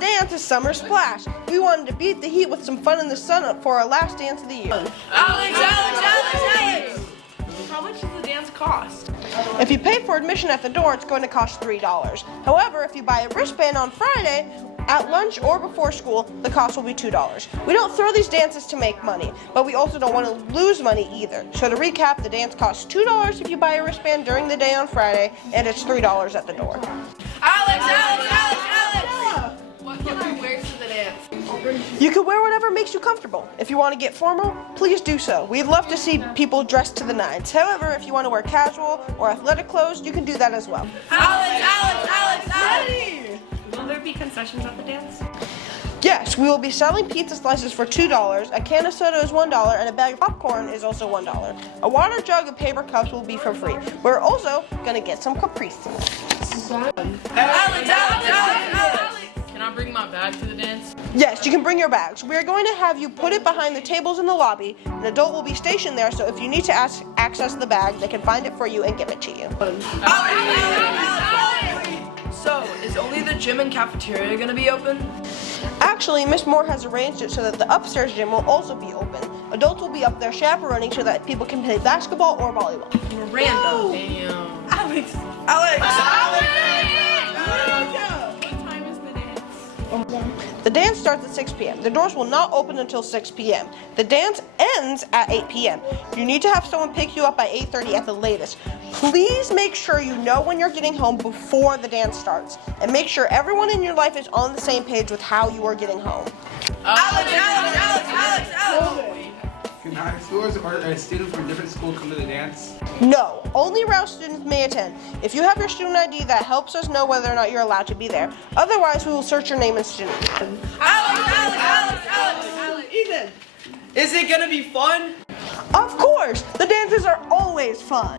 dance is Summer Splash. We wanted to beat the heat with some fun in the sun for our last dance of the year. Alex! How much does the dance cost? If you pay for admission at the door, it's going to cost $3. However, if you buy a wristband on Friday, at lunch or before school, the cost will be $2. We don't throw these dances to make money, but we also don't want to lose money either. So to recap, the dance costs $2 if you buy a wristband during the day on Friday, and it's $3 at the door. Alex! What can I wear to the dance? You can wear whatever makes you comfortable. If you want to get formal, please do so. We'd love to see people dressed to the nines. However, if you want to wear casual or athletic clothes, you can do that as well. Alex! Will there be concessions at the dance? Yes, we will be selling pizza slices for $2, a can of soda is $1, and a bag of popcorn is also $1. A water jug and paper cups will be for free. We're also going to get some Capri Suns. Alex! Can I bring my bag to the dance? Yes, you can bring your bags. We are going to have you put it behind the tables in the lobby. An adult will be stationed there, so if you need to access the bag, they can find it for you and give it to you. So, is only the gym and cafeteria gonna be open? Actually, Miss Moore has arranged it so that the upstairs gym will also be open. Adults will be up there chaperoning so that people can play basketball or volleyball. Random. Damn. Alex! What time is the dance? The dance starts at 6 p.m. The doors will not open until 6 p.m. The dance ends at 8 p.m. You need to have someone pick you up by 8:30 at the latest. Please make sure you know when you're getting home before the dance starts. And make sure everyone in your life is on the same page with how you are getting home. Alex! Can high schoolers or students from different schools come to the dance? No, only Rouse students may attend. If you have your student ID, that helps us know whether or not you're allowed to be there. Otherwise, we will search your name and student. Alex! Ethan! Is it gonna be fun? Of course, the dances are always fun.